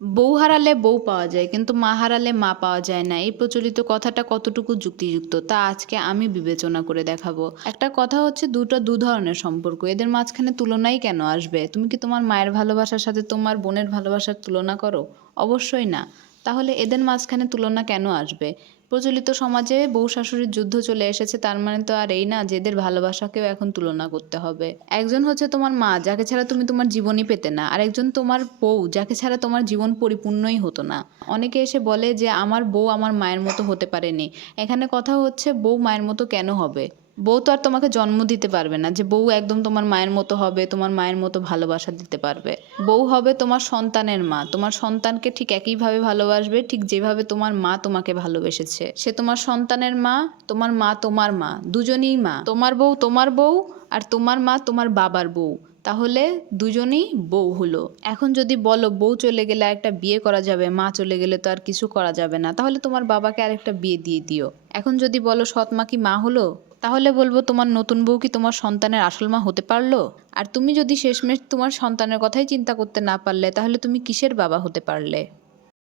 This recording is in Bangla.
বউ হারালে বউ পাওয়া যায়, কিন্তু মা হারালে মা পাওয়া যায় না। এই প্রচলিত কথাটা কতটুকু যুক্তিযুক্ত, তা আজকে আমি বিবেচনা করে দেখাবো। একটা কথা হচ্ছে দুটো দু ধরনের সম্পর্ক, এদের মাঝখানে তুলনাই কেন আসবে? তুমি কি তোমার মায়ের ভালোবাসার সাথে তোমার বোনের ভালোবাসার তুলনা করো? অবশ্যই না। তাহলে এদের মাঝখানে তুলনা কেন আসবে? প্রচলিত সমাজে বউ শাশুড়ির যুদ্ধ চলে এসেছে, তার মানে তো আর এই না যে এদের ভালোবাসাকেও এখন তুলনা করতে হবে। একজন হচ্ছে তোমার মা, যাকে ছাড়া তুমি তোমার জীবনই পেতে না। আর একজন তোমার বউ, যাকে ছাড়া তোমার জীবন পরিপূর্ণই হতো না। অনেকে এসে বলে যে, আমার বউ আমার মায়ের মতো হতে পারেনি। এখানে কথা হচ্ছে, বউ মায়ের মতো কেন হবে? বউ তো আর তোমাকে জন্ম দিতে পারবে না, যে বউ একদম তোমার মায়ের মতো হবে, তোমার মায়ের মতো ভালোবাসা দিতে পারবে। বউ হবে তোমার সন্তানের মা, তোমার সন্তানকে ঠিক একইভাবে ভালোবাসবে, ঠিক যেভাবে তোমার মা তোমাকে ভালোবেসেছে। সে তোমার সন্তানের মা, তোমার মা তোমার মা, দুজনেই মা। তোমার বউ তোমার বউ, আর তোমার মা তোমার বাবার বউ। তাহলে দুজনেই বউ হলো। এখন যদি বলো, বউ চলে গেলে একটা বিয়ে করা যাবে, মা চলে গেলে তো আর কিছু করা যাবে না, তাহলে তোমার বাবাকে আরেকটা বিয়ে দিয়ে দিও। এখন যদি বলো, সৎ মা কি মা হলো? তাহলে বলব তোমার নতুন বউ কি তোমার সন্তানের আসল মা হতে পারল? আর তুমি যদি শেষমেশ তোমার সন্তানের কথাই চিন্তা করতে না পারলে, তাহলে তুমি কিসের বাবা হতে পারলে?